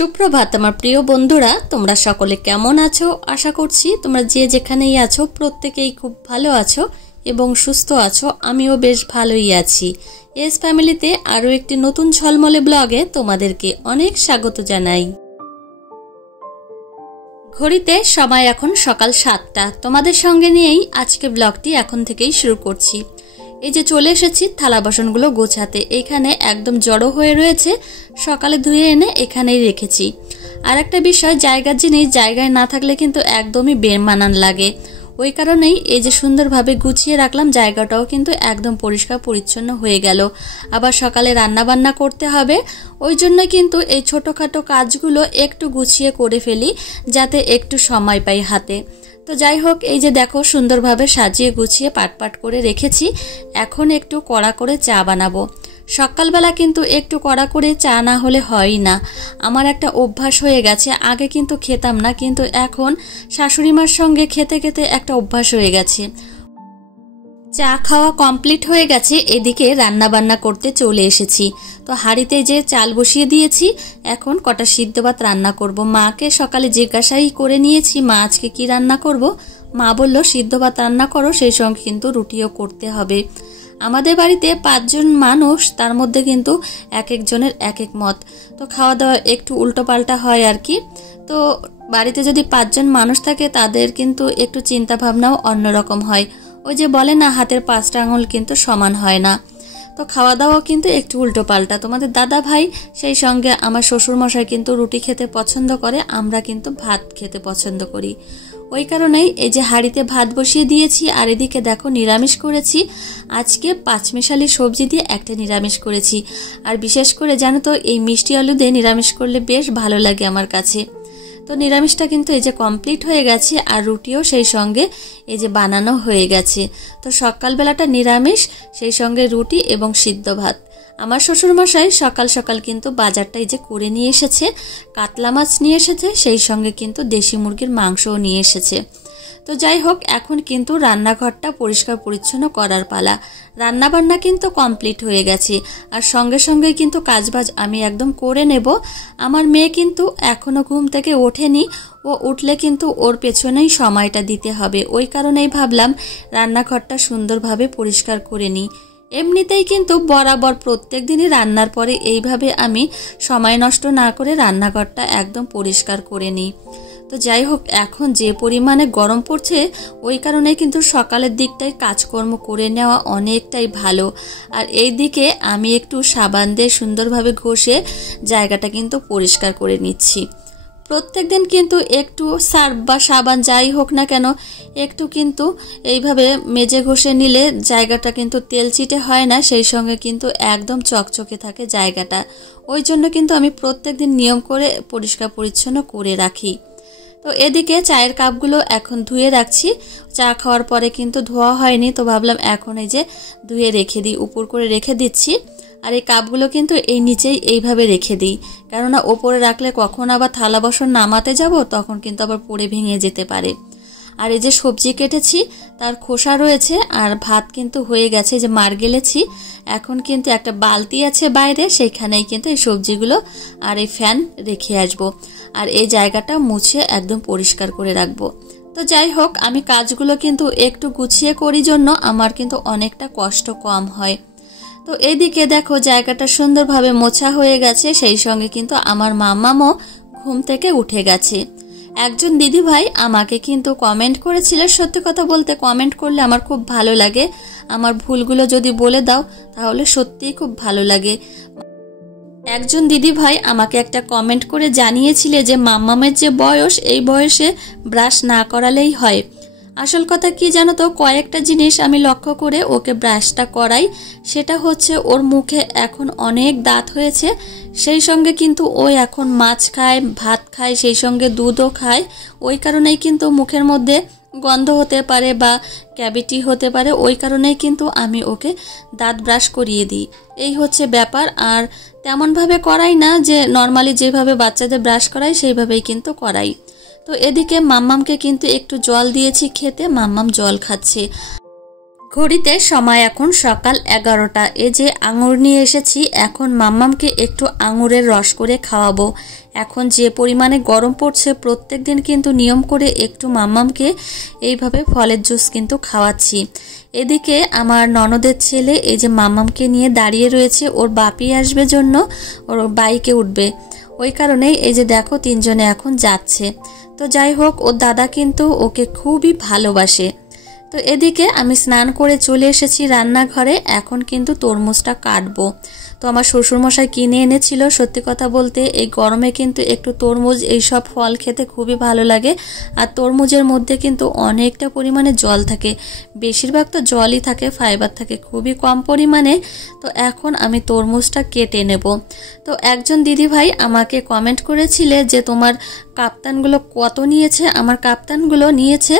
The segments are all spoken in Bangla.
সুপ্রভাত আমার প্রিয় বন্ধুরা, তোমরা সকলে কেমন আছো? আশা করছি তোমরা যে যেখানেই আছো প্রত্যেকেই খুব ভালো আছো এবং সুস্থ আছো। আমিও বেশ ভালোই আছি। এস ফ্যামিলিতে আরও একটি নতুন ঝলমলে ব্লগে তোমাদেরকে অনেক স্বাগত জানাই। ঘড়িতে সময় এখন সকাল 7টা। তোমাদের সঙ্গে নিয়েই আজকে ব্লগটি এখন থেকেই শুরু করছি। এই যে চলে এসেছি থালা বাসনগুলো গোছাতে। এখানে একদম জড়ো হয়ে রয়েছে, সকালে ধুয়ে এনে এখানেই রেখেছি। আর একটা বিষয়, জায়গার জিনিস জায়গায় না থাকলে কিন্তু একদমই বেমানান লাগে। ওই কারণেই এই যে সুন্দরভাবে গুছিয়ে রাখলাম, জায়গাটাও কিন্তু একদম পরিষ্কার পরিচ্ছন্ন হয়ে গেল। আবার সকালে রান্না বান্না করতে হবে, ওই জন্য কিন্তু এই ছোটোখাটো কাজগুলো একটু গুছিয়ে করে ফেলি যাতে একটু সময় পাই হাতে। তো যাই হোক, এই যে দেখো সুন্দরভাবে সাজিয়ে গুছিয়ে পাট করে রেখেছি। এখন একটু কড়া করে চা বানাবো। সকালবেলা কিন্তু একটু কড়া করে চা না হলে হয়ই না। আমার একটা অভ্যাস হয়ে গেছে, আগে কিন্তু খেতাম না, কিন্তু এখন শাশুড়িমার সঙ্গে খেতে খেতে একটা অভ্যাস হয়ে গেছে। চা খাওয়া কমপ্লিট হয়ে গেছে, এদিকে রান্না বান্না করতে চলে এসেছি। তো হাঁড়িতে যে চাল বসিয়ে দিয়েছি, এখন কটা সিদ্ধ ভাত রান্না করব। মাকে সকালে জিজ্ঞাসাই করে নিয়েছি মা আজকে কি রান্না করব। মা বলল সিদ্ধ ভাত রান্না করো, সেই সঙ্গে কিন্তু রুটিও করতে হবে। আমাদের বাড়িতে 5 জন মানুষ, তার মধ্যে কিন্তু এক একজনের এক এক মত। তো খাওয়া দাওয়া একটু উল্টো পাল্টা হয় আর কি। তো বাড়িতে যদি 5 জন মানুষ থাকে তাদের কিন্তু একটু চিন্তা ভাবনাও অন্যরকম হয়। ওই যে বলে না, হাতের 5টা আঙুল কিন্তু সমান হয় না। তো খাওয়া দাওয়াও কিন্তু একটু উল্টো পাল্টা। তোমাদের দাদা ভাই সেই সঙ্গে আমার শ্বশুর মশাই কিন্তু রুটি খেতে পছন্দ করে, আমরা কিন্তু ভাত খেতে পছন্দ করি। ওই কারণেই এই যে হাঁড়িতে ভাত বসিয়ে দিয়েছি। আর এদিকে দেখো নিরামিষ করেছি আজকে, 5 মিশালি সবজি দিয়ে একটা নিরামিষ করেছি। আর বিশেষ করে জানো তো, এই মিষ্টি আলু দিয়ে নিরামিষ করলে বেশ ভালো লাগে আমার কাছে। তো নিরামিষটা কিন্তু এই যে কমপ্লিট হয়ে গেছে, আর রুটিও সেই সঙ্গে এই যে বানানো হয়ে গেছে। তো সকালবেলাটা নিরামিষ, সেই সঙ্গে রুটি এবং সিদ্ধ ভাত। আমার শ্বশুরমশাই সকাল সকাল কিন্তু বাজারটা এই যে করে নিয়ে এসেছে, কাতলা মাছ নিয়ে এসেছে, সেই সঙ্গে কিন্তু দেশি মুরগির মাংসও নিয়ে এসেছে। তো যাই হোক, এখন কিন্তু রান্নাঘরটা পরিষ্কার পরিচ্ছন্ন করার পালা। রান্নাবান্না কিন্তু কমপ্লিট হয়ে গেছে, আর সঙ্গে সঙ্গে কিন্তু কাজবাজ আমি একদম করে নেব। আমার মেয়ে কিন্তু এখনো ঘুম থেকে ওঠেনি, ও উঠলে কিন্তু ওর পেছনেই সময়টা দিতে হবে। ওই কারণেই ভাবলাম রান্নাঘরটা সুন্দরভাবে পরিষ্কার করে নিই। এমনিতেই কিন্তু বরাবর প্রত্যেক দিনই রান্নার পরে এইভাবে আমি সময় নষ্ট না করে রান্নাঘরটা একদম পরিষ্কার করে নিই। তো যাই হোক, এখন যে পরিমাণে গরম পড়ছে, ওই কারণে কিন্তু সকালের দিকটাই কাজকর্ম করে নেওয়া অনেকটাই ভালো। আর এই দিকে আমি একটু সাবান দিয়ে সুন্দরভাবে ঘষে জায়গাটা কিন্তু পরিষ্কার করে নিচ্ছি। প্রত্যেক দিন কিন্তু একটু সার্ফ বা সাবান যাই হোক না কেন, একটু কিন্তু এইভাবে মেজে ঘষে নিলে জায়গাটা কিন্তু তেলচিটে হয় না, সেই সঙ্গে কিন্তু একদম চকচকে থাকে জায়গাটা। ওই জন্য কিন্তু আমি প্রত্যেক দিন নিয়ম করে পরিষ্কার পরিচ্ছন্ন করে রাখি। তো এদিকে চায়ের কাপগুলো এখন ধুয়ে রাখছি। চা খাওয়ার পরে কিন্তু ধোয়া হয়নি, তো ভাবলাম এখন এই যে ধুয়ে রেখে দিই, উপর করে রেখে দিচ্ছি। আর এই কাপগুলো কিন্তু এই নিচেই এইভাবে রেখে দিই, কেননা ওপরে রাখলে কখন আবার থালা বাসন নামাতে যাব, তখন কিন্তু আবার পড়ে ভেঙে যেতে পারে। আর এই যে সবজি কেটেছি, তার খোসা রয়েছে, আর ভাত কিন্তু হয়ে গেছে, যে মার গেলেছি। এখন কিন্তু একটা বালতি আছে বাইরে, সেইখানেই কিন্তু এই সবজিগুলো আর এই ফ্যান রেখে আসবো। আর এই জায়গাটা মুছে একদম পরিষ্কার করে রাখবো। তো যাই হোক, আমি কাজগুলো কিন্তু একটু গুছিয়ে করি জন্য আমার কিন্তু অনেকটা কষ্ট কম হয়। তো এইদিকে দেখো জায়গাটা সুন্দরভাবে মোছা হয়ে গেছে, সেই সঙ্গে কিন্তু আমার মাম্মামও ঘুম থেকে উঠে গেছে। একজন দিদি ভাই আমাকে কিন্তু কমেন্ট করেছিল, সত্যি কথা বলতে কমেন্ট করলে আমার খুব ভালো লাগে। আমার ভুলগুলো যদি বলে দাও তাহলে সত্যিই খুব ভালো লাগে। একজন দিদি ভাই আমাকে একটা কমেন্ট করে জানিয়েছিলে যে মাম্মামের যে বয়স, এই বয়সে ব্রাশ না করালেই হয়। আসল কথা কি জানো তো, কয়েকটা জিনিস আমি লক্ষ্য করে ওকে ব্রাশটা করাই। সেটা হচ্ছে, ওর মুখে এখন অনেক দাঁত হয়েছে, সেই সঙ্গে কিন্তু ও এখন মাছ খায়, ভাত খায়, সেই সঙ্গে দুধও খায়। ওই কারণেই কিন্তু মুখের মধ্যে গন্ধ হতে পারে বা ক্যাভিটি হতে পারে, ওই কারণেই কিন্তু আমি ওকে দাঁত ব্রাশ করিয়ে দিই। এই হচ্ছে ব্যাপার। আর তেমনভাবে করাই না, যে নর্মালি যেভাবে বাচ্চাদের ব্রাশ করাই সেইভাবেই কিন্তু করাই। তো এদিকে মাম্মামকে কিন্তু একটু জল দিয়েছি খেতে, মাম্মাম জল খাচ্ছে। ঘড়িতে সময় এখন সকাল 11টা। এই যে আঙুর নিয়ে এসেছি, এখন মাম্মামকে একটু আঙুরের রস করে খাওয়াবো। এখন যে পরিমাণে গরম পড়ছে, প্রত্যেক দিন কিন্তু নিয়ম করে একটু মাম্মামকে এইভাবে ফলের জুস কিন্তু খাওয়াচ্ছি। এদিকে আমার ননদের ছেলে এই যে মাম্মামকে নিয়ে দাঁড়িয়ে রয়েছে, ওর বাপি আসবে জন্য ওর বাইকে উঠবে, ওই কারণেই এই যে দেখো তিনজনে এখন যাচ্ছে। তো যাই হোক, ওর দাদা কিন্তু ওকে খুবই ভালোবাসে। তো এদিকে আমি স্নান করে চলে এসেছি রান্নাঘরে, এখন কিন্তু তরমুজটা কাটবো। তো আমার শ্বশুরমশাই কিনে এনেছিল। সত্যি কথা বলতে এই গরমে কিন্তু একটু তরমুজ এইসব ফল খেতে খুবই ভালো লাগে। আর তরমুজের মধ্যে কিন্তু অনেকটা পরিমাণে জল থাকে, বেশিরভাগ তো জলই থাকে, ফাইবার থাকে খুবই কম পরিমাণে। তো এখন আমি তরমুজটা কেটে নেব। তো একজন দিদিভাই আমাকে কমেন্ট করেছিলে যে তোমার কাপ্তানগুলো কত নিয়েছে। আমার কাপ্তানগুলো নিয়েছে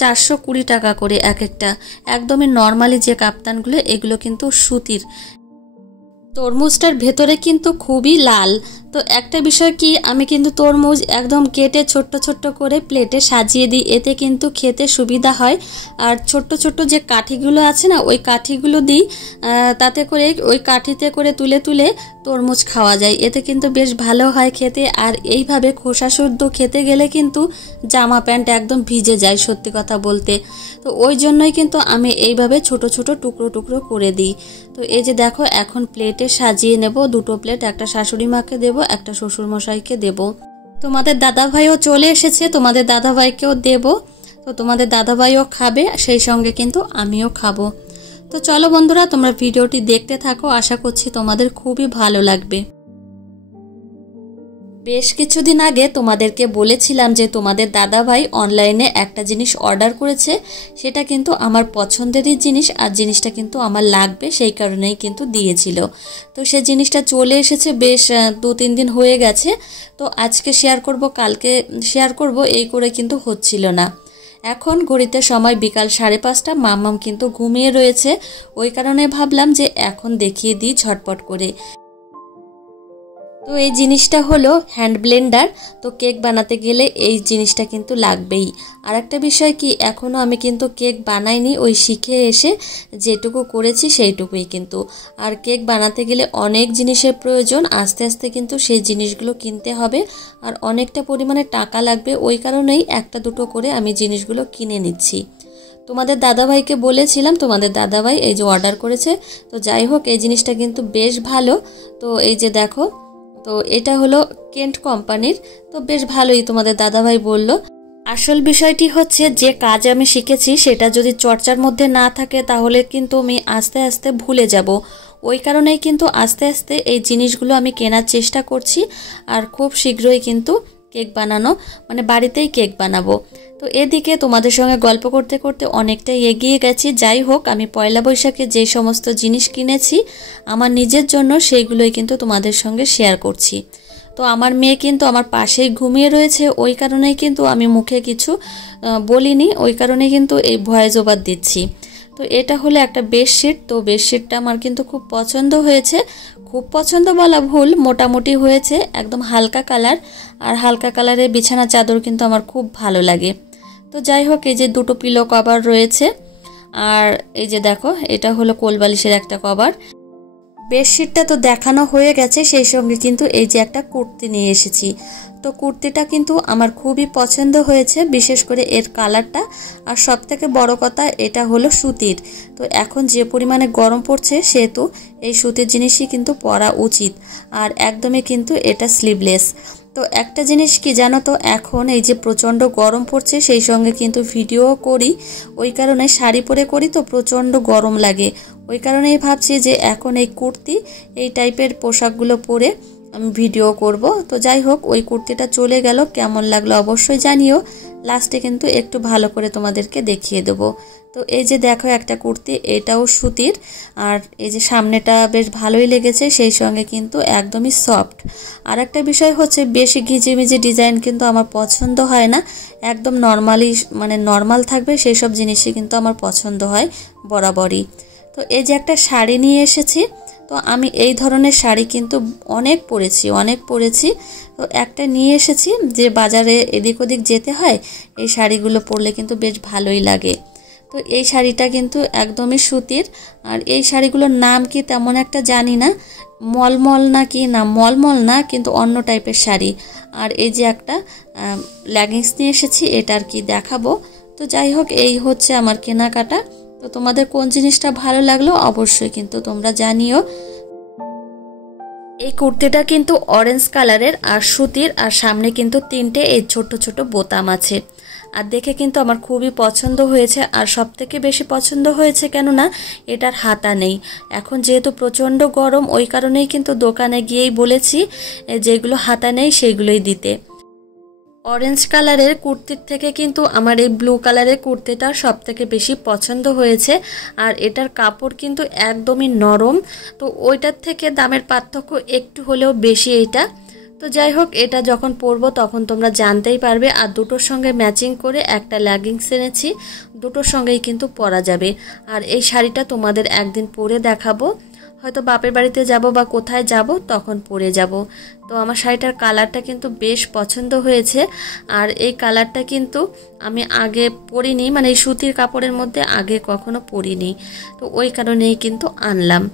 420 টাকা করে এক একটা। একদমই নর্মালি যে কাপ্তানগুলো, এগুলো কিন্তু সুতির। তরমুজটার ভেতরে কিন্তু খুবই লাল। তো একটা বিষয় কি, আমি কিন্তু তরমুজ একদম কেটে ছোট্ট ছোট্ট করে প্লেটে সাজিয়ে দিই, এতে কিন্তু খেতে সুবিধা হয়। আর ছোট্ট ছোট্ট যে কাঠিগুলো আছে না, ওই কাঠিগুলো দিই, তাতে করে ওই কাঠিতে করে তুলে তুলে তরমুজ খাওয়া যায়, এতে কিন্তু বেশ ভালো হয় খেতে। আর এইভাবে খোসা শুদ্ধ খেতে গেলে কিন্তু জামা প্যান্ট একদম ভিজে যায় সত্যি কথা বলতে। তো ওই জন্যই কিন্তু আমি এইভাবে ছোট ছোট টুকরো টুকরো করে দিই। তো এই যে দেখো, এখন প্লেটে সাজিয়ে নেব, দুটো প্লেট, একটা শাশুড়ি মাকে দেব, একটা শ্বশুরমশাইকে দেব। তোমাদের দাদাভাইও চলে এসেছে, তোমাদের দাদাভাইকেও দেব। তো তোমাদের দাদাভাইও খাবে, সেই সঙ্গে কিন্তু আমিও খাবো। তো চলো বন্ধুরা, তোমরা ভিডিওটি দেখতে থাকো, আশা করছি তোমাদের খুবই ভালো লাগবে। বেশ কিছুদিন আগে তোমাদেরকে বলেছিলাম যে তোমাদের দাদাভাই অনলাইনে একটা জিনিস অর্ডার করেছে, সেটা কিন্তু আমার পছন্দেরই জিনিস, আর জিনিসটা কিন্তু আমার লাগবে, সেই কারণেই কিন্তু দিয়েছিল। তো সেই জিনিসটা চলে এসেছে, বেশ 2-3 দিন হয়ে গেছে। তো আজকে শেয়ার করব, কালকে শেয়ার করব, এই করে কিন্তু হচ্ছিল না। এখন ঘড়িতে সময় বিকাল 5:30। মাম্মাম কিন্তু ঘুমিয়ে রয়েছে, ওই কারণে ভাবলাম যে এখন দেখিয়ে দিই ঝটপট করে। তো এই জিনিসটা হলো হ্যান্ড ব্লেন্ডার। তো কেক বানাতে গেলে এই জিনিসটা কিন্তু লাগবেই। আর একটা বিষয় কি, এখনও আমি কিন্তু কেক বানাইনি, ওই শিখে এসে যেটুকু করেছি সেইটুকুই কিন্তু। আর কেক বানাতে গেলে অনেক জিনিসের প্রয়োজন, আস্তে আস্তে কিন্তু সেই জিনিসগুলো কিনতে হবে, আর অনেকটা পরিমাণে টাকা লাগবে, ওই কারণেই একটা দুটো করে আমি জিনিসগুলো কিনে নিচ্ছি। তোমাদের দাদাভাইকে বলেছিলাম, তোমাদের দাদাভাই এই যে অর্ডার করেছে। তো যাই হোক, এই জিনিসটা কিন্তু বেশ ভালো। তো এই যে দেখো, তো এটা হলো কেন্ট কোম্পানির। তো বেশ ভালোই, তোমাদের দাদাভাই বলল। আসল বিষয়টি হচ্ছে, যে কাজ আমি শিখেছি সেটা যদি চর্চার মধ্যে না থাকে তাহলে কিন্তু আমি আস্তে আস্তে ভুলে যাব। ওই কারণেই কিন্তু আস্তে আস্তে এই জিনিসগুলো আমি কেনার চেষ্টা করছি, আর খুব শীঘ্রই কিন্তু কেক বানানো, মানে বাড়িতেই কেক বানাবো। তো এদিকে তোমাদের সঙ্গে গল্প করতে করতে অনেকটাই এগিয়ে গেছি। যাই হোক, আমি পয়লা বৈশাখে যে সমস্ত জিনিস কিনেছি আমার নিজের জন্য, সেইগুলোই কিন্তু তোমাদের সঙ্গে শেয়ার করছি। তো আমার মেয়ে কিন্তু আমার পাশেই ঘুমিয়ে রয়েছে, ওই কারণেই কিন্তু আমি মুখে কিছু বলিনি, ওই কারণে কিন্তু এই ভয়েস ওভার দিচ্ছি। তো এটা হলো একটা বেডশিট। তো বেডশিটটা আমার কিন্তু খুব পছন্দ হয়েছে, খুব পছন্দ বলা ভুল, মোটামুটি হয়েছে, একদম হালকা কালার। আর হালকা কালারের বিছানা চাদর কিন্তু আমার খুব ভালো লাগে। তো যাই হোক, এই যে দুটো পিলো কভার রয়েছে, আর এই যে দেখো, এটা হলো কোলবালিশের একটা কভার। বেডশিটটা তো দেখানো হয়ে গেছে, সেই সঙ্গে কিন্তু এই যে একটা কুর্তি নিয়ে এসেছি। তো কুর্তিটা কিন্তু আমার খুবই পছন্দ হয়েছে, বিশেষ করে এর কালারটা। আর সব থেকে বড় কথা, এটা হলো সুতির। তো এখন যে পরিমাণে গরম পড়ছে, সেহেতু এই সুতির জিনিসই কিন্তু পরা উচিত। আর একদমই কিন্তু এটা স্লিভলেস। তো একটা জিনিস কি জানো তো, এখন এই যে প্রচণ্ড গরম পড়ছে, সেই সঙ্গে কিন্তু ভিডিও করি, ওই কারণে শাড়ি পরে করি, তো প্রচণ্ড গরম লাগে। ওই কারণেই ভাবছি যে এখন এই কুর্তি, এই টাইপের পোশাকগুলো পরে আমি ভিডিও করব। তো যাই হোক, ওই কুর্তিটা চলে গেল, কেমন লাগলো অবশ্যই জানিও। লাস্টে কিন্তু একটু ভালো করে তোমাদেরকে দেখিয়ে দেবো। তো এই যে দেখো একটা কুর্তি, এটাও সুতির, আর এই যে সামনেটা বেশ ভালোই লেগেছে, সেই সঙ্গে কিন্তু একদমই সফট। আর একটা বিষয় হচ্ছে, বেশি ঘিজিমিজি ডিজাইন কিন্তু আমার পছন্দ হয় না, একদম নর্মালি, মানে নর্মাল থাকবে সেই সব জিনিসই কিন্তু আমার পছন্দ হয় বরাবরই। তো এই যে একটা শাড়ি নিয়ে এসেছি। তো আমি এই ধরনের শাড়ি কিন্তু অনেক পরেছি। তো একটা নিয়ে এসেছি, যে বাজারে এদিক ওদিক যেতে হয়, এই শাড়িগুলো পরলে কিন্তু বেশ ভালোই লাগে। তো এই শাড়িটা কিন্তু একদমই সুতির। আর এই শাড়িগুলোর নাম কি তেমন একটা জানি না, মলমল না কি না, মলমল না কিন্তু অন্য টাইপের শাড়ি। আর এই যে একটা লেগিংস নিয়ে এসেছি, এটা আর কি দেখাবো। তো যাই হোক, এই হচ্ছে আমার কেনাকাটা। তো তোমাদের কোন জিনিসটা ভালো লাগলো অবশ্যই কিন্তু তোমরা জানিও। এই কুর্তিটা কিন্তু অরেঞ্জ কালারের আর সুতির, আর সামনে কিন্তু 3টে এই ছোট ছোট বোতাম আছে। আর দেখে কিন্তু আমার খুবই পছন্দ হয়েছে। আর সবথেকে বেশি পছন্দ হয়েছে কেননা এটার হাতা নেই। এখন যেহেতু প্রচণ্ড গরম, ওই কারণেই কিন্তু দোকানে গিয়েই বলেছি যেগুলো হাতা নেই সেগুলোই দিতে। অরেঞ্জ কালারের কুর্তির থেকে কিন্তু আমার এই ব্লু কালারের কুর্তিটা সবথেকে বেশি পছন্দ হয়েছে। আর এটার কাপড় কিন্তু একদমই নরম, তো ওইটার থেকে দামের পার্থক্য একটু হলেও বেশি এইটা। তো যাই হোক, এটা যখন পরবো তখন তোমরা জানতেই পারবে। আর দুটোর সঙ্গে ম্যাচিং করে একটা লেগিংস এনেছি, দুটোর সঙ্গেই কিন্তু পরা যাবে। আর এই শাড়িটা তোমাদের একদিন পরে দেখাবো, হয়তো বাপের বাড়িতে যাব বা কোথায় যাব তখন পরে যাব। তো আমার শাড়িটার কালারটা কিন্তু বেশ পছন্দ হয়েছে। আর এই কালারটা কিন্তু আমি আগে পরিনি, মানে এই সুতির কাপড়ের মধ্যে আগে কখনো পরিনি, তো ওই কারণেই কিন্তু আনলাম।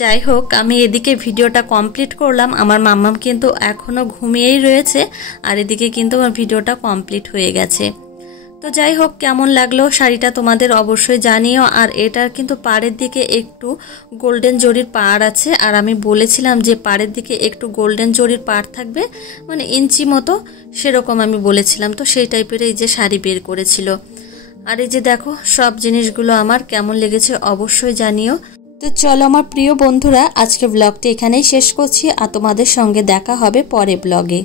যাই হোক, আমি এদিকে ভিডিওটা কমপ্লিট করলাম। আমার মাম্মাম কিন্তু এখনও ঘুমিয়েই রয়েছে, আর এদিকে কিন্তু আমার ভিডিওটা কমপ্লিট হয়ে গেছে। তো যাই হোক, কেমন লাগলো শাড়িটা তোমাদের অবশ্যই জানিও। আর এটার কিন্তু পাড়ের দিকে একটু গোল্ডেন জরির পাড় আছে, আর আমি বলেছিলাম যে পাড়ের দিকে একটু গোল্ডেন জরির পাড় থাকবে, মানে ইঞ্চি মতো সেরকম আমি বলেছিলাম। তো সেই টাইপের এই যে শাড়ি বের করেছিল। আর এই যে দেখো, সব জিনিসগুলো আমার কেমন লেগেছে অবশ্যই জানিও। তো চলো আমার প্রিয় বন্ধুরা, আজকে ব্লগটি এখানেই শেষ করছি, আর তোমাদের সঙ্গে দেখা হবে পরে ব্লগে।